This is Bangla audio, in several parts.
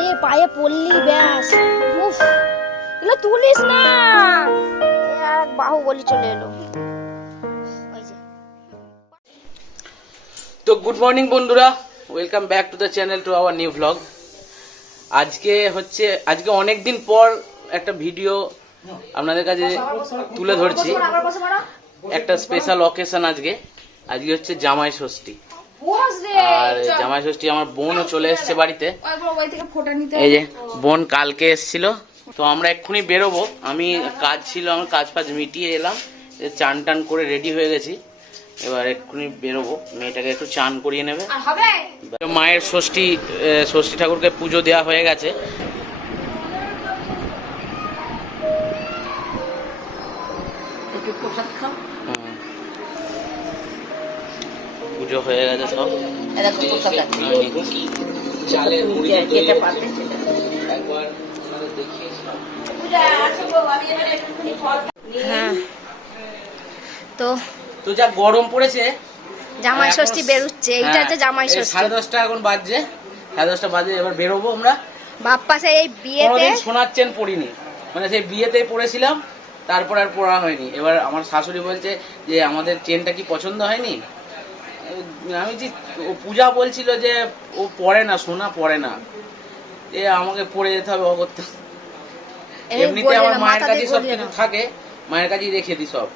রে পায়ে পড়লি, ব্যাস। উফ, এগুলো তুলিস না। এ আর বাহু বলি চলে এলো। তো গুড মর্নিং বন্ধুরা welcome back to the channel to our new vlog আজকে হচ্ছে, আজকে অনেক দিন পর একটা ভিডিও আপনাদের কাছে তুলে ধরছি। একটা স্পেশাল অকেশন আজকে। আজকে হচ্ছে জামাই ষষ্ঠী। আর জামাই ষষ্ঠী আমার বোনও চলে এসেছে বাড়িতে। এই যে বোন কালকে এসেছিল। তো আমরা এক্ষুনি বেরোবো। আমি কাজ ছিল আমার কাজ ফাজ মিটিয়ে এলাম। চান টান করে রেডি হয়ে গেছি। এবার এক্ষুনি বেরোবো। মেয়েটাকে একটু চান করিয়ে নেবে। মায়ের ষষ্ঠী ষষ্ঠী ঠাকুরকে পুজো দেওয়া হয়ে গেছে। পুজো হয়ে গেছে সব। চালের মুড়ি একবার হ্যাঁ। তো তো যা গরম পড়েছে জামাই ষষ্ঠী বেরুচ্ছে এইটা হ্যাঁ, হচ্ছে জামাই ষষ্ঠী। সাড়ে দশটা এখন বাজছে সাড়ে দশটা বাজে এবার বেরোবো আমরা। বাপ্পা সে এই বিয়েতে সোনার চেন পরিনি মানে সেই বিয়েতেই পড়েছিলাম তারপর আর পড়া হয়নি। এবার আমার শাশুড়ি বলছে যে আমাদের চেনটা কি পছন্দ হয়নি? আমি যে ও পূজা বলছিল যে ও পড়ে না সোনা পড়ে না। এ আমাকে পড়ে যেতে হবে অগত্য। এমনিতে আমার মায়ের কাছে সব কিছু থাকে মায়ের কাছেই রেখে দিই সব।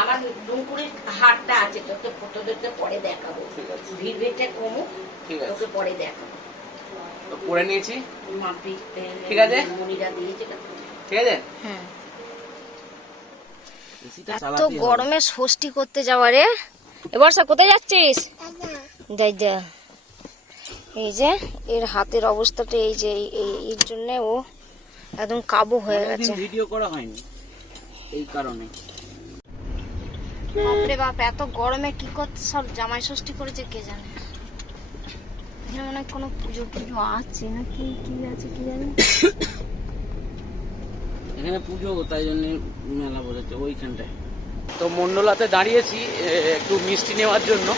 আমার ডুমকুড়ির হাটটা আছে তোকে ফটোদেরকে পরে দেখাবো। ঠিক আছে। ভিড় ভিড়টা কমুক তোকে পরে দেখাবো। পড়ে নিয়েছি। মাপি ঠিক আছে। মনিরা দিয়েছে ঠিক আছে? হ্যাঁ। এত গরমে ষষ্ঠী করতে যাওয়া রে। এবার স্যার কোথায় যাচ্ছিস? যাই যা এই যে এর হাতের অবস্থাটা এই যে এই- এই- এর জন্য ও একদম কাবু হয়ে গেছে। ভিডিও করা হয়নি। এই কারণে। বাপরে বাপ এত গরমে কি করতে সব জামাই ষষ্ঠী করেছে কে জানে? এখানে মনে হয় কোনো পুজো পুজো আছে না কি কি আছে কি জানি? এখানে পুজো তাই জন্য মেলা বলেছে ওইখানটায়। তো মন্ডলাতে দাঁড়িয়েছি একটু মিষ্টি নেওয়ার জন্য।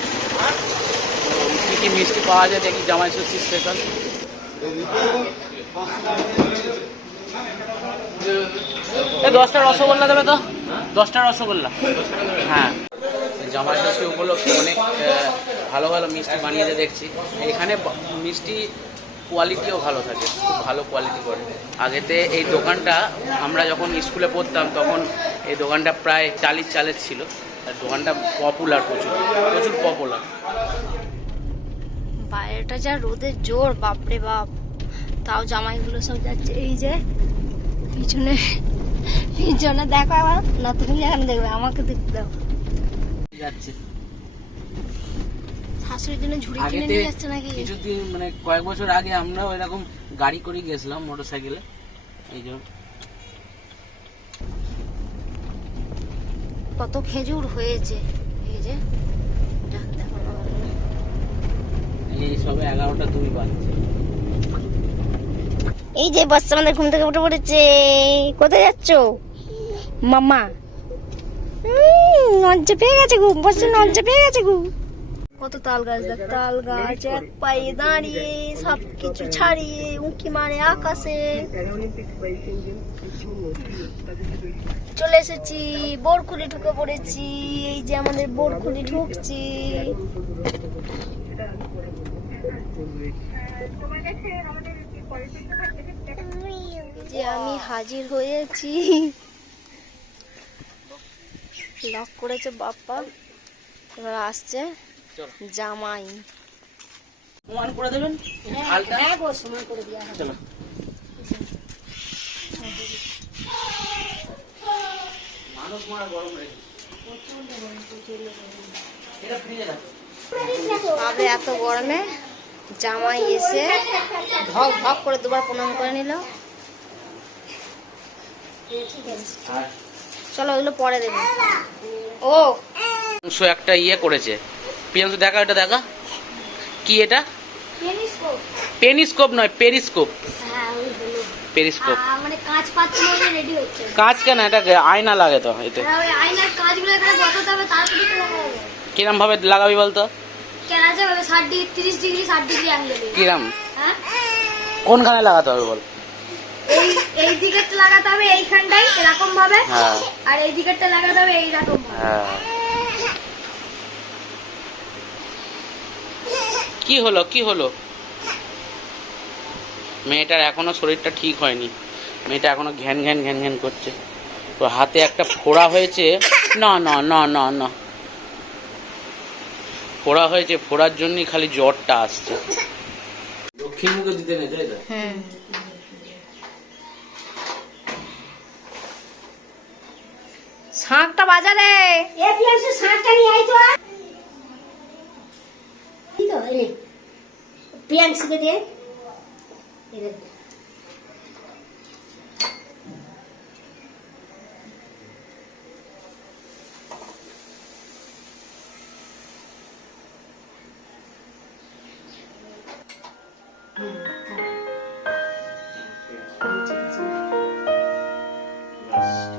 কি কি মিষ্টি পাওয়া যায় দেখি, জামাই ষষ্ঠী স্পেশাল দশটা রসগোল্লা দেবে তো? দশটা রসগোল্লা। হ্যাঁ। জামাই ষষ্ঠী উপলক্ষে অনেক ভালো ভালো মিষ্টি বানিয়েছে দেখছি। এখানে মিষ্টি কোয়ালিটিও ভালো থাকে খুব ভালো কোয়ালিটি করে। আগেতে এই দোকানটা আমরা যখন স্কুলে পড়তাম তখন এই দোকানটা প্রায় চালিশ চালের ছিল। আর দোকানটা পপুলার প্রচুর প্রচুর পপুলার বাইরেটা যা রোদের জোর বাপরে বাপ। তাও জামাইগুলো সব যাচ্ছে এই যে পিছনে পিছনে দেখো আবার না তুমি এখানে দেখবে আমাকে দেখতে দাও। যাচ্ছে। শাশুড়ির জন্য ঝুড়ি কিনে নিয়ে যাচ্ছে নাকি? কিছুদিন মানে কয়েক বছর আগে আমরাও এরকম গাড়ি করে গেছিলাম মোটর সাইকেলে এই জন্য কত খেজুর হয়েছে? এই যে এই সবে এগারোটা দুই বাজছে। এই যে বাচ্চা আমাদের ঘুম থেকে উঠে পড়েছে। কোথায় যাচ্ছ? মামা উম, লজ্জা পেয়ে গেছে গু বসে লজ্জা পেয়ে গেছে গু। কত তাল গাছ দেখ, তাল গাছ, এক পায়ে দাঁড়িয়ে সব কিছু ছাড়িয়ে, উঁকি মারে আকাশে। চলে এসেছি, বোরকুলি ঢুকে পড়েছি, এই যে আমাদের বোরকুলি ঢুকছি। যে আমি হাজির হয়েছি। লক করেছে বাপ্পা, এবার আসছে। জামাই। প্রমাণ করে দেবেন? হ্যাঁ গো সময় করে দেওয়া হবে চলো। মানুষ মারা গরম রেখে এটা ফ্রিজে রাখো। বাবরে এত গরমে জামাই এসে ধক ধক করে দুবার প্রণাম করে নিল। চলো ওগুলো পরে দেবে। ও। অংশ একটা ইয়ে করেছে। প্রিয়াংশু দেখা এটা দেখা। কি এটা? পেনিস্কোপ নয় পেরিস্কোপ। হ্যাঁ পেরিস্কোপ। মানে কাঁচ রেডি হচ্ছে। কেন? এটা আয়না লাগে তো এতে। ওই আয়নার কাঁচগুলো এখানে বসাতে হবে তারপরে তো কিরম ভাবে লাগাবি বলতো? কেন আছে ষাট ডিগ্রি তিরিশ ডিগ্রি ষাট ডিগ্রি অ্যাঙ্গেলে কিরম? হ্যাঁ? কোনখানে লাগাতে হবে বল? এই এই দিকেরটা লাগাতে হবে এইখানটাই এরকম ভাবে হ্যাঁ। আর এই দিকেরটা লাগাতে হবে এইরকম ভাবে। হ্যাঁ। কি হলো কি হলো? মেয়েটার এখনও শরীরটা ঠিক হয়নি। মেয়েটা এখনও ঘ্যান ঘ্যান ঘ্যান ঘ্যান করছে। তো হাতে একটা ফোড়া হয়েছে। না না না না না। ফোড়া হয়েছে ফোড়ার জন্যই খালি জ্বরটা আসছে। দক্ষিণ মুখে দিতে নেই তাই হুম শাঁখটা বাজারে এ শাঁখটা নিয়ে আয় তো। তো, এই নে। দিয়ে।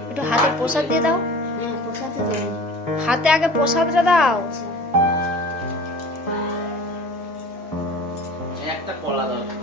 একটু হাতে প্রসাদ দিয়ে দাও হ্যাঁ, প্রসাদ। হাতে আগে প্রসাদটা দাও একটা কলা দাও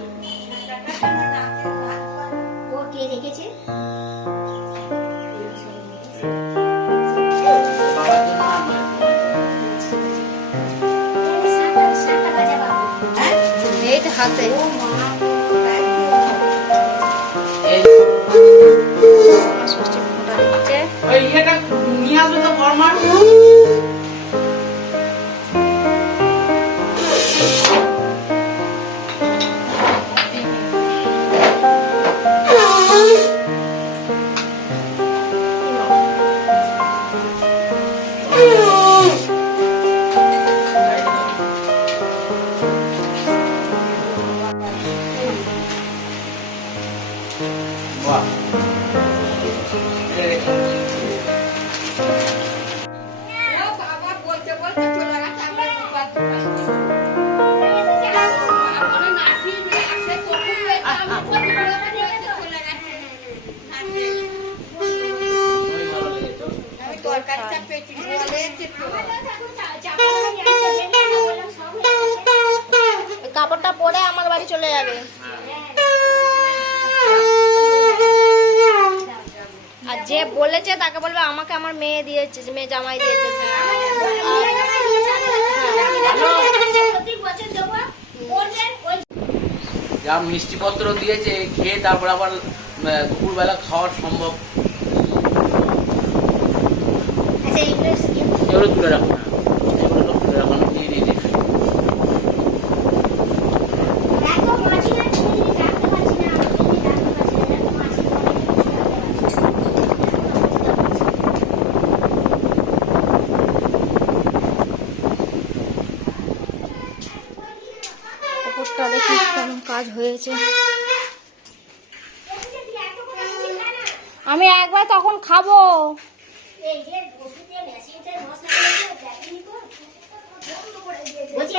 কাপড়টা পরে আমার বাড়ি চলে যাবে। আর যে বলেছে তাকে বলবে, আমাকে আমার মেয়ে দিয়েছে মেয়ে জামাই দিয়েছে। যা মিষ্টিপত্র দিয়েছে, খেয়ে তারপর আবার দুপুরবেলা খাওয়ার সম্ভব। এগুলো তুলে রাখো না। এগুলো সব তুলে রাখো আমি নিয়ে নিয়ে কেমন কাজ হয়েছে। আমি একবার তখন খাব বলছি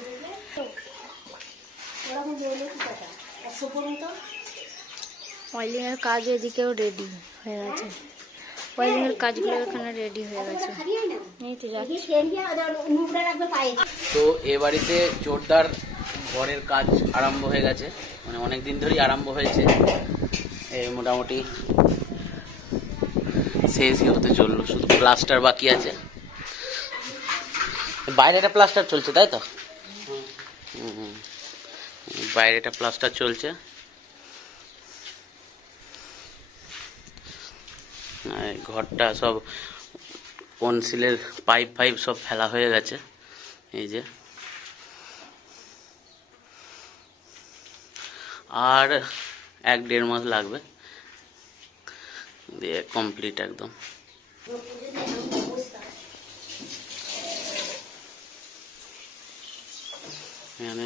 একশো পর্যন্ত অয়েলিং এর কাজ এদিকেও রেডি হয়ে গেছে। অয়েলিং এর কাজগুলো এখানে রেডি হয়ে গেছে। তো এ বাড়িতে জোরদার ঘরের কাজ আরম্ভ হয়ে গেছে। মানে অনেক দিন ধরেই আরম্ভ হয়েছে। এই মোটামুটি শেষই হতে চলল। শুধু প্লাস্টার বাকি আছে। বাইরেটা প্লাস্টার চলছে তাই তো। বাইরেটা প্লাস্টার চলছে। ঘরটা সব কনসিলের পাইপ ফাইপ সব ফেলা হয়ে গেছে, এই যে। আর এক দেড় মাস লাগবে। দিয়ে কমপ্লিট একদম। এখানে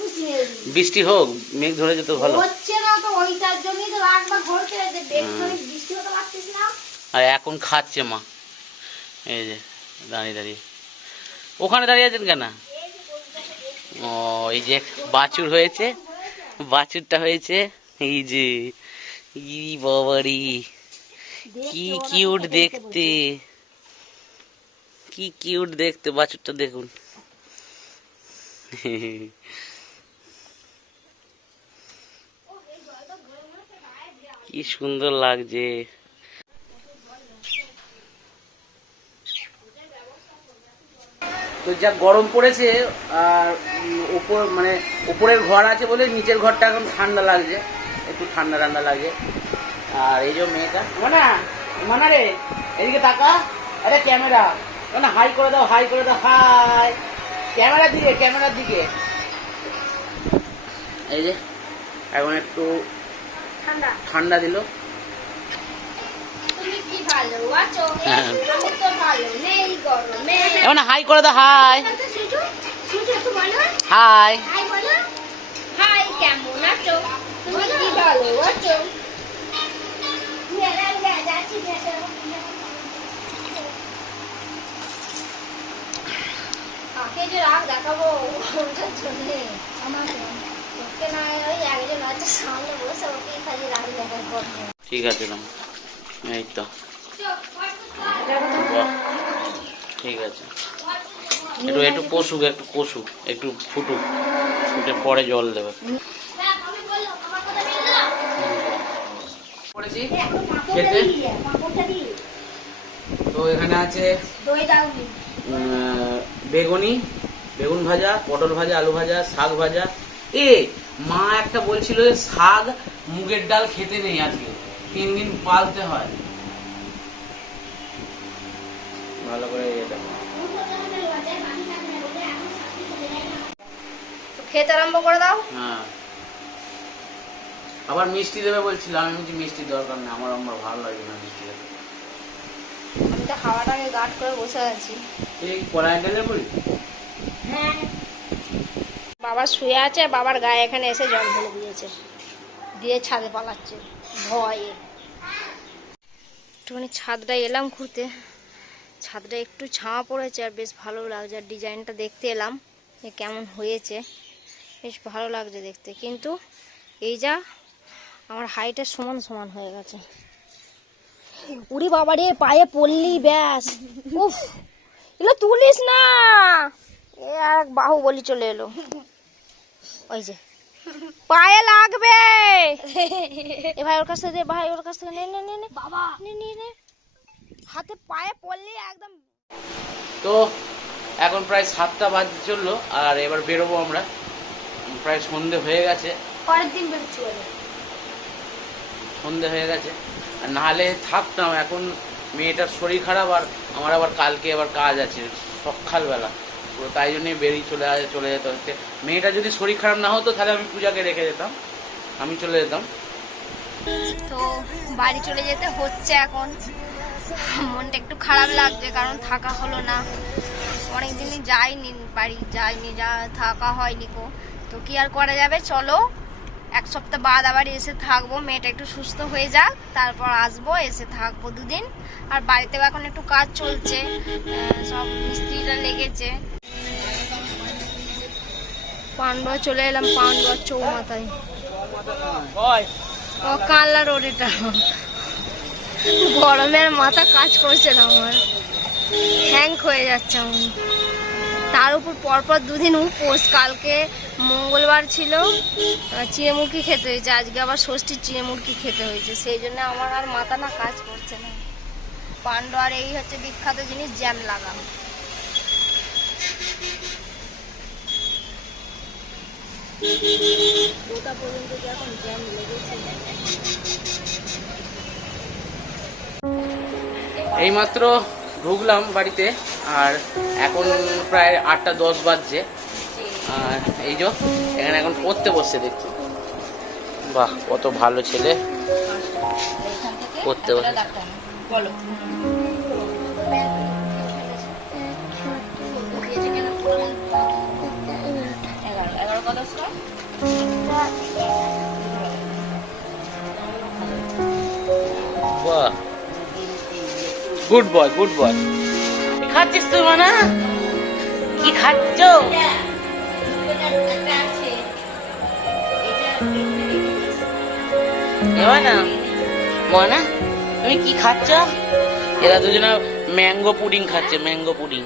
বৃষ্টি হোক মেঘ ধরে যেত ভালো। হচ্ছে না তো ওইটার জন্যই তো রাতবার যে বৃষ্টি হতে পারছিস না। আর এখন খাচ্ছে মা। এই যে দাঁড়িয়ে দাঁড়িয়ে। ওখানে দাঁড়িয়ে আছেন কেন? ও এই যে বাছুর হয়েছে। বাছুরটা হয়েছে। এই যে ই বাবারি কি কিউট দেখতে। কি কিউট দেখতে বাছুরটা দেখুন। কি সুন্দর লাগছে। তো যা গরম পড়েছে, আর ওপর মানে ওপরের ঘর আছে বলে নিচের ঘরটা এখন ঠান্ডা লাগছে, একটু ঠান্ডা ঠান্ডা লাগে আর এই যে মেয়েটা, মানা মানা রে, এদিকে তাকা, আরে ক্যামেরা না হাই করে দাও, হাই করে দাও, হাই। ক্যামেরার দিকে ক্যামেরার দিকে। এই যে, এখন একটু ঠান্ডা? দিল। আছো? হ্যাঁ। এখন হাই করে দাও হাই। হাই। হাই হাই কেমন আছো? তুমি কি ভালো আছো? কাকে যে রাগ দেখাবো ওটার জন্যে। আমাকে ঠিক আছে এই তো। ঠিক আছে। একটু একটু কষুক একটু কষুক একটু ফুটুক। ফুটে পরে জল দেবে। খেতে? তো এখানে আছে বেগুনি বেগুন ভাজা পটল ভাজা আলু ভাজা শাক ভাজা এ মা একটা বলছিল যে শাক মুগের ডাল খেতে নেই আজকে। তিন দিন পালতে হয়। ভালো করে খেতে আরম্ভ করে দাও। হ্যাঁ। আবার মিষ্টি দেবে বলছিলাম আমি বলছি মিষ্টির দরকার নেই আমার আমার ভালো লাগে না মিষ্টি খেতে। আমি তো হাওয়াটাকে গার্ড করে বসে আছি। এই কড়াই গেলে বলি হ্যাঁ। বাবা শুয়ে আছে, বাবার গায়ে এখানে এসে জল ঢেলে দিয়েছে। দিয়ে ছাদে পালাচ্ছে, ভয়ে। একটুখানি ছাদটা এলাম ঘুরতে। ছাদটা একটু ছাওয়া পড়েছে আর বেশ ভালো লাগছে। আর ডিজাইনটা দেখতে এলাম যে কেমন হয়েছে। বেশ ভালো লাগছে দেখতে। কিন্তু এই যা, আমার হাইটের সমান সমান হয়ে গেছে। উড়ি বাবা রে, পায়ে পড়লি, ব্যাস। উফ, এগুলো তুলিস না। এক বাহু বলি চলে এলো। ওই যে। পায়ে লাগবে। এ ভাই ওর কাছ থেকে দে ভাই ওর কাছ থেকে নে নে নে নে। বাবা। নে নে নে। হাতে পায়ে পড়লি একদম তো এখন প্রায় সাতটা বাজে চলল আর এবার বেরোবো আমরা। প্রায় সন্ধে হয়ে গেছে। পরের দিন বেরোচ্ছি সন্ধে হয়ে গেছে। আর নাহলে থাকতাম এখন মেয়েটার শরীর খারাপ আর আমার আবার কালকে আবার কাজ আছে সকালবেলা। তো তাই জন্যই বেরিয়ে চলে চলে যেতে। হচ্ছে মেয়েটা যদি শরীর খারাপ না হতো, তাহলে আমি পূজাকে রেখে যেতাম। আমি চলে যেতাম। তো বাড়ি চলে যেতে হচ্ছে এখন। মনটা একটু খারাপ লাগছে, কারণ থাকা হলো না। অনেক দিনই যাইনি বাড়ি, যাইনি, যা থাকা হয়নি কো তো কি আর করা যাবে? চলো, এক সপ্তাহ বাদ আবার এসে থাকব। মেয়েটা একটু সুস্থ হয়ে যাক, তারপর আসব, এসে থাকব দুদিন। আর বাড়িতেও এখন একটু কাজ চলছে সব মিস্ত্রিরা লেগেছে। পান্ডুয়া চলে এলাম পান্ডুয়া চৌমাথায়। ও কানলা রোড এটা। গরমের মাথা কাজ করছে না আমার। হ্যাংক হয়ে যাচ্ছে আমার। তার উপর পরপর দুদিন উপোস। কালকে মঙ্গলবার ছিল চিড়েমুরকি খেতে হয়েছে। আজকে আবার ষষ্ঠীর চিড়েমুরকি খেতে হয়েছে। সেই জন্য আমার আর মাথা না কাজ করছে না। পান্ডুয়ার এই হচ্ছে বিখ্যাত জিনিস জ্যাম লাগাম গোটা পর্যন্ত এখন জ্যাম লেগেছে? এইমাত্র ঢুকলাম বাড়িতে আর এখন প্রায় আটটা দশ বাজছে। আর এই যে এখানে এখন পড়তে বসছে দেখছি। বাহ কত ভালো ছেলে। পড়তে বসে স্কোয়ার বাহ গুড বয় গুড বয় খাচ্ছিস তুই, মানা? কি খাচ্ছ? না তুমি কি খাচ্ছ? এরা দুজনে ম্যাঙ্গো পুডিং খাচ্ছে, ম্যাঙ্গো পুডিং।